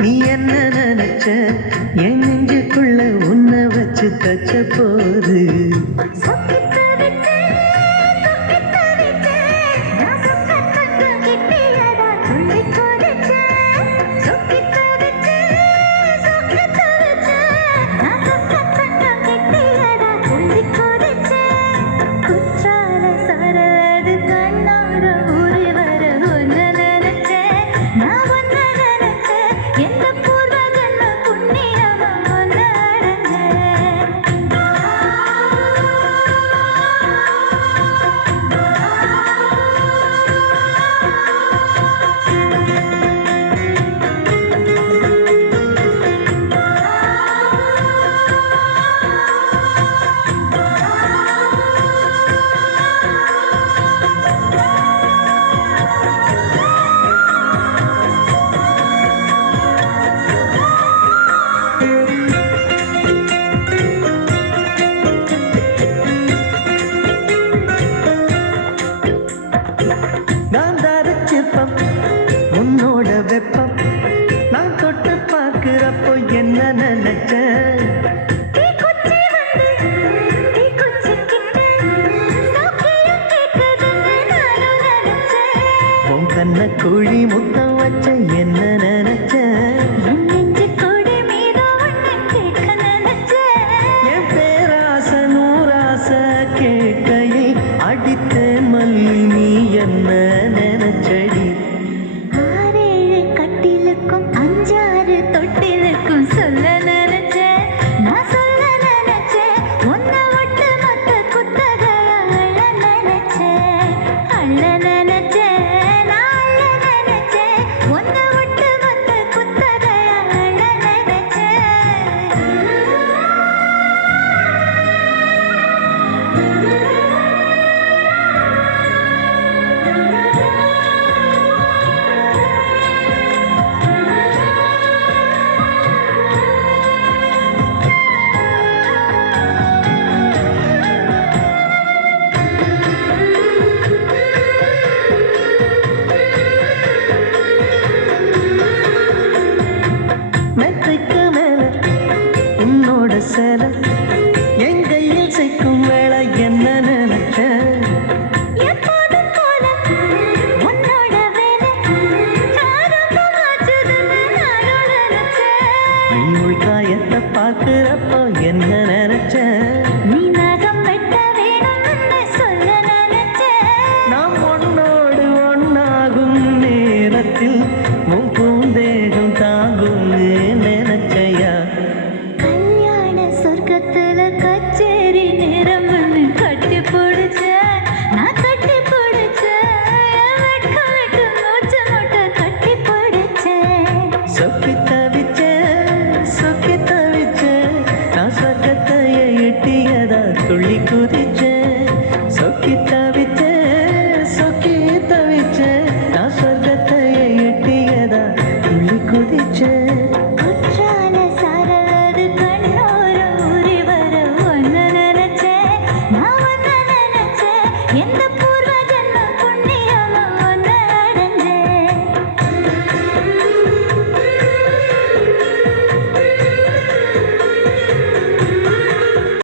நீ என்ன நினைச்ச என் நெஞ்சுக்குள்ள உன்னை வச்சு தச்ச போது உன்னோட வெப்பம் நான் தொட்டு பார்க்கிறப்போ என்ன நினைச்ச உன் கண்ண குழி முத்தம் வச்ச என்ன நினைச்ச என் பேராச நூறாச கேட்கையை அடித்த மல்லி நீ என்ன நினைச்சடி சொல்ல நினைச்சேன் நான் சொல்ல நினைச்சேன் உன்னை விட்டு மத்த குத்தக அள்ள நினைச்சேன் நான் அள்ள நினைச்சேன் உன்னை விட்டு மத்த குத்தக அள்ள நினைச்சேன் மெத்தைக்கு மேல உன்னோட சேல என் கையில் சேர்க்கும் வேலை என்ன நினைச்ச எப்போதும் போல உன்னோட வேலை ஆரம்பமாச்சுதுன்னு நானும் நினைச்சேன் நீ உள்காயத்தை பார்க்கிறப்போ என்ன நினைச்ச நீ நகம் வெட்ட வேணும்னு சொல்ல நினைச்சேன் நாம் ஒன்னோடு ஒன்னாகும் நேரத்தில் உன் பூந்தேகம் தாங்கும் நினைச்சையா கல்யாண சொர்க்கத்துல கச்சேரி நேரம்னு கட்டி பிடிச்ச நான் கட்டி பிடிச்சேன் வெட்கம் விட்டு மூச்சு முட்டை கட்டி பிடிச்சேன் சொக்கி தவிச்ச நான் சொர்க்கத்தைய எட்டியதா துள்ளி குதிச்ச சொக்கி தவிச்ச நான் சொர்க்கத்தைய எட்டியதா துள்ளி குதிச்ச குற்றால சாரலது கண்ணோர ஊறி வர ஒன்னு நினைச்சேன் நான் ஒன்னு நினைச்சேன் எந்த